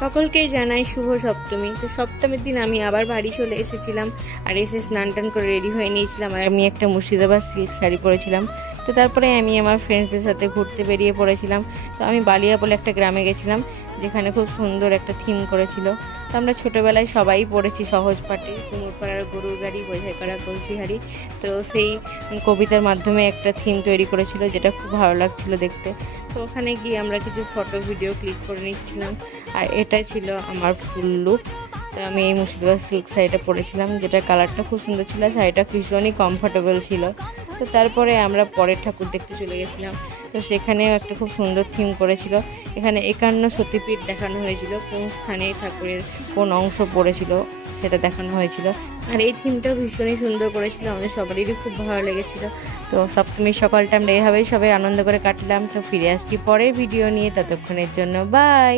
সকলকেই জানাই শুভ সপ্তমী। তো সপ্তমীর দিন আমি আবার বাড়ি চলে এসেছিলাম, আর এসে স্নান টান করে রেডি হয়ে নিয়েছিলাম। আর আমি একটা মুর্শিদাবাদ সিল্ক শাড়ি পরেছিলাম। তো তারপরে আমি আমার ফ্রেন্ডসদের সাথে ঘুরতে বেরিয়ে পড়েছিলাম। তো আমি বালিয়া বলে একটা গ্রামে গেছিলাম, যেখানে খুব সুন্দর একটা থিম করেছিল। তো আমরা ছোটোবেলায় সবাই পড়েছি সহজ পাঠে, কুমোরপাড়ার গরুর গাড়ি বোঝাই করা কলসি হাড়ি। তো সেই কবিতার মাধ্যমে একটা থিম তৈরি করেছিল, যেটা খুব ভালো লাগছিল দেখতে। তো ওখানে গিয়ে আমরা কিছু ফটো ভিডিও ক্লিক করে নিচ্ছিলাম। আর এটা ছিল আমার ফুল লুক। তো আমি এই মুর্শিদাবাদ সিল্ক শাড়িটা পরেছিলাম, যেটা কালারটা খুব সুন্দর ছিল, শাড়িটা ভীষণই কমফোর্টেবল ছিল। তো তারপরে আমরা পরের ঠাকুর দেখতে চলে গেছিলাম। তো সেখানেও একটা খুব সুন্দর থিম করেছিল। এখানে 51 সতীপীঠ দেখানো হয়েছিল, কোন স্থানে ঠাকুরের কোন অংশ পড়েছিল সেটা দেখানো হয়েছিল। আর এই থিমটাও ভীষণই সুন্দর করেছিল, আমাদের সবারই খুব ভালো লেগেছিল। তো সপ্তমীর সকালটা আমরা এভাবেই সবাই আনন্দ করে কাটলাম। তো ফিরে আসছি পরের ভিডিও নিয়ে, ততক্ষণের জন্য বাই।